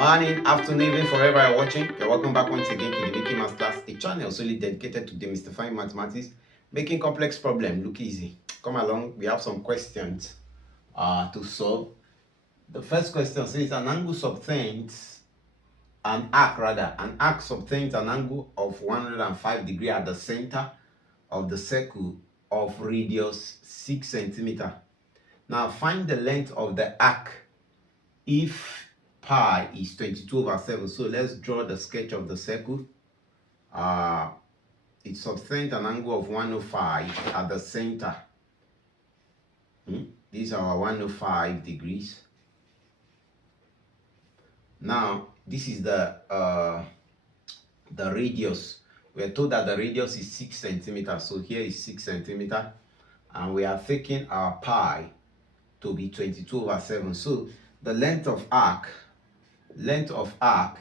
Morning, afternoon, evening, forever you're watching. You're welcome back once again to the Mickey Mouse Class, a channel solely dedicated to demystifying mathematics, making complex problems look easy. Come along, we have some questions to solve. The first question says an angle subtends an arc subtends an angle of 105 degrees at the center of the circle of radius 6 centimeter. Now find the length of the arc if pi is 22/7. So let's draw the sketch of the circle. It subtends an angle of 105 at the center. These are our 105 degrees. Now this is the radius. We are told that the radius is 6 centimeters. So here is 6 centimeters, and we are taking our pi to be 22/7. So the length of arc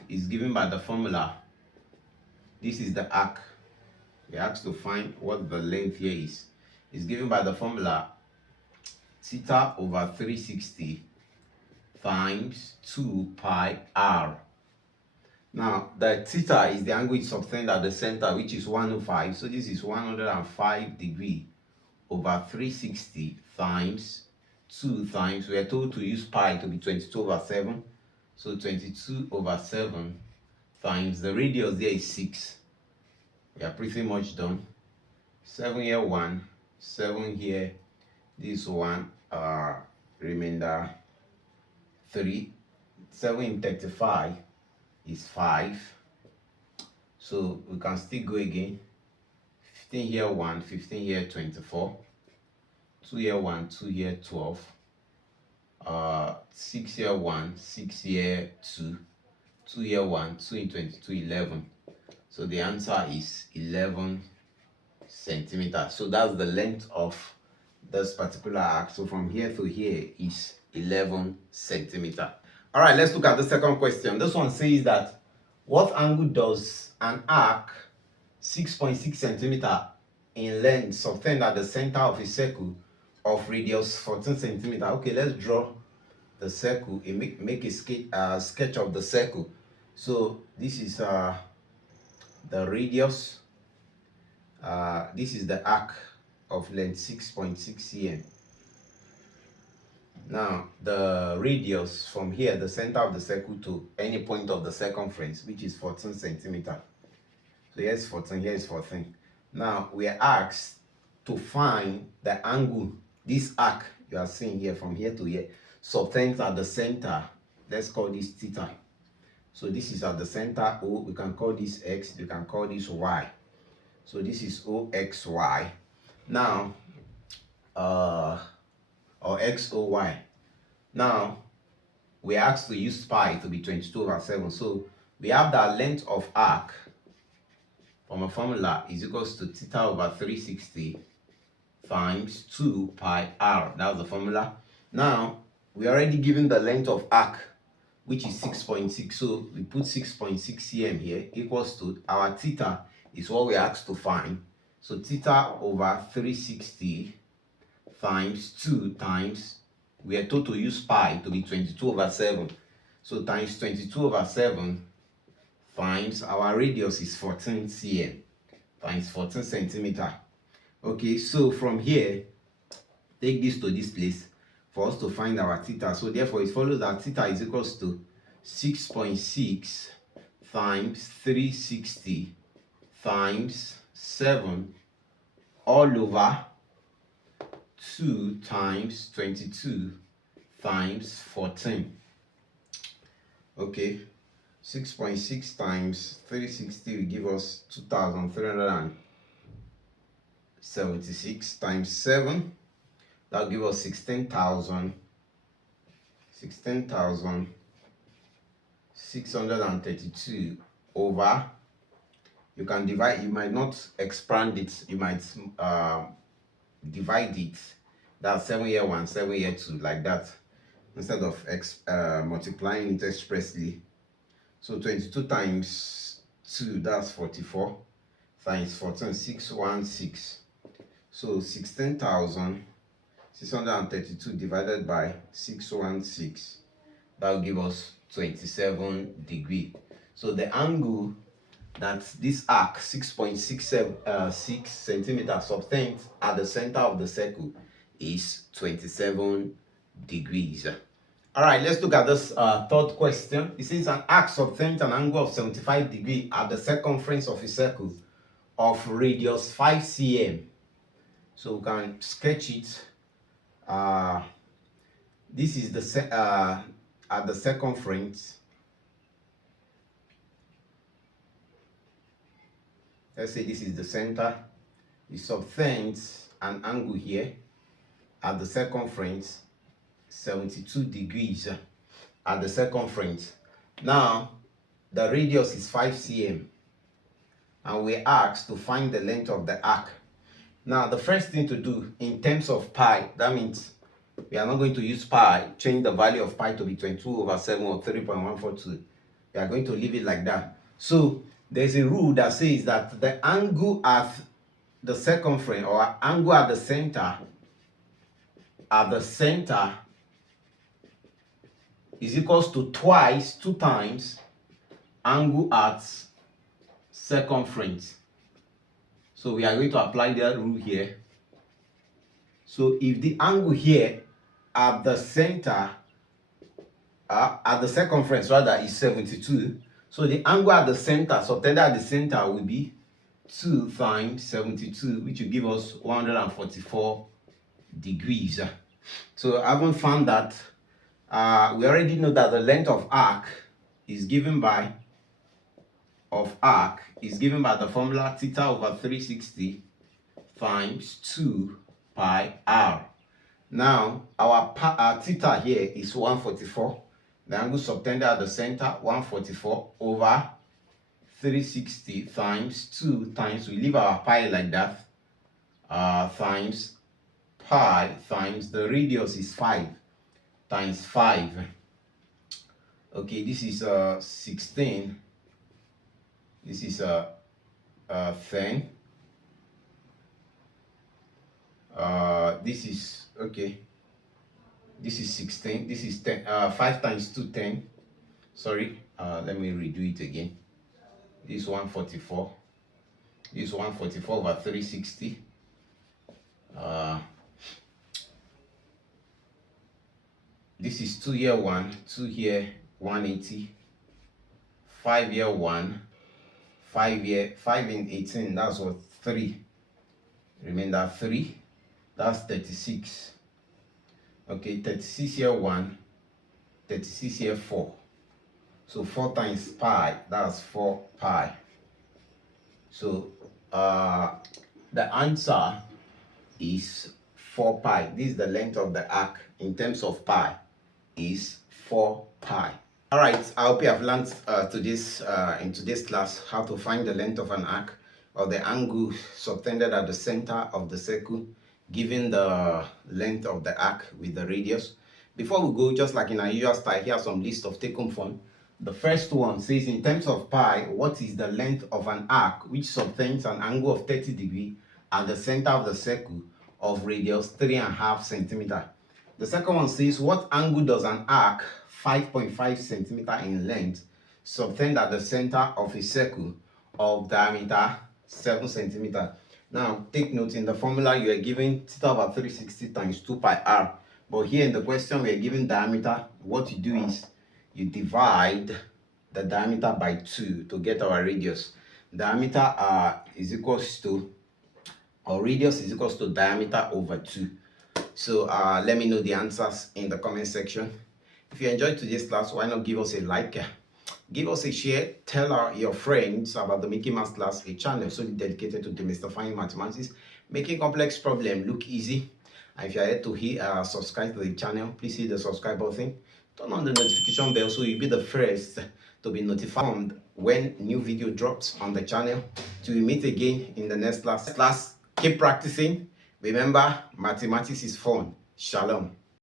is given by the formula. This is the arc. We asked to find what the length here is. It's given by the formula theta over 360 times 2 pi r. Now the theta is the angle it subtends at the center, which is 105. So this is 105 degrees over 360 times 2 times, we are told to use pi to be 22/7. So 22/7 times the radius there is 6. We are pretty much done. 7 here, 1, 7 here, this one, remainder 3. 7 in 35 is 5. So we can still go again. 15 here, 1, 15 here, 24. 2 here, 1, 2 here, 12. 6 here, 1, 6 here, 2. 2 here, 1, 2 in 22, 11. So the answer is 11 centimeters. So that's the length of this particular arc. So from here to here is 11 centimeters. All right, let's look at the second question. This one says that what angle does an arc 6.6 centimeters in length subtend at the center of a circle of radius 14 centimeters? Okay, let's draw the circle and make a sketch of the circle. So this is the radius. This is the arc of length 6.6 cm. Now the radius from here, the center of the circle, to any point of the circumference, which is 14 centimeters. So here's 14, here's 14. Now we are asked to find the angle this arc you are seeing here from here to here subtends at the center. Let's call this theta. So this is at the center O. We can call this X, we can call this Y. So this is OXY. Now or XOY. Now we are asked to use pi to be 22/7. So we have that length of arc from a formula is equals to theta over 360 times 2 pi r. That's the formula. Now we already given the length of arc, which is 6.6. So we put 6.6 cm here, equals to our theta is what we are asked to find. So theta over 360 times 2 times, we are told to use pi to be 22/7. So times 22/7 times our radius is 14 cm times 14 centimeters. Okay, so from here, take this to this place for us to find our theta. So therefore it follows that theta is equals to 6.6 times 360 times 7 all over 2 times 22 times 14. Okay, 6.6 times 360 will give us 2,376 times 7. That will give us 16,632 over. You can divide. You might not expand it. You might divide it. That's 7 here 1, 7 here 2, like that, instead of multiplying it expressly. So 22 times 2, that's 44, times 14, 616. So 16,632 divided by 616. That will give us 27 degree. So the angle that this arc 6.6 centimeters subtends at the center of the circle is 27 degrees. All right, let's look at this third question. It says an arc subtends an angle of 75 degrees at the circumference of a circle of radius 5 cm. So we can sketch it. This is the at the circumference. Let's say this is the center. It subtends an angle here at the circumference 72 degrees at the circumference. Now the radius is 5 cm and we're asked to find the length of the arc. Now the first thing to do in terms of pi, that means we are not going to use pi, change the value of pi to be 22/7 or 3.142. We are going to leave it like that. So there's a rule that says that the angle at the circumference or angle at the center is equals to two times angle at circumference. So we are going to apply that rule here. So if the angle here at the center, at the circumference rather, is 72, so the angle at the center, subtended at the center, will be 2 times 72, which will give us 144 degrees. So having found that, we already know that the length of arc is given by the formula theta over 360 times 2 pi r. Now our theta here is 144. The angle subtended at the center, 144 over 360 times 2 times, we leave our pi like that, times pi times the radius is 5 times 5. Okay, this is 16. This is 10. This is okay. This is 16. This is 10. 5 times 2, 10. Sorry. Let me redo it again. This is 144. This is 144 over 360. This is 2 here 1, 2 here 180. 5 here 1. 5 here, 5 in 18, that's what, 3. Remainder 3, that's 36. Okay, 36 here 1, 36 here 4. So 4 times pi, that's 4 pi. So the answer is 4 pi. This is the length of the arc in terms of pi, is 4 pi. All right, I hope you have learned in today's class how to find the length of an arc or the angle subtended at the center of the circle, given the length of the arc with the radius. Before we go, just like in our usual style, here are some list of take-home fun. The first one says, in terms of pi, what is the length of an arc which subtends an angle of 30 degrees at the center of the circle of radius 3.5 centimeter? The second one says, what angle does an arc 5.5 centimeter in length subtend at the center of a circle of diameter 7 centimeter? Now take note, in the formula you are given theta over 360 times 2 pi r, but here in the question we are given diameter. What you do is you divide the diameter by 2 to get our radius. Diameter is equals to, or radius is equals to diameter over 2. So let me know the answers in the comment section. If you enjoyed today's class, why not give us a like, give us a share, tell your friends about the Mickey Mouse Class, a channel solely dedicated to demystifying mathematics, making complex problems look easy. And if you are yet to subscribe to the channel, please hit the subscribe button, turn on the notification bell so you'll be the first to be notified when new video drops on the channel. Till we meet again in the next class, keep practicing. Remember, mathematics is fun. Shalom.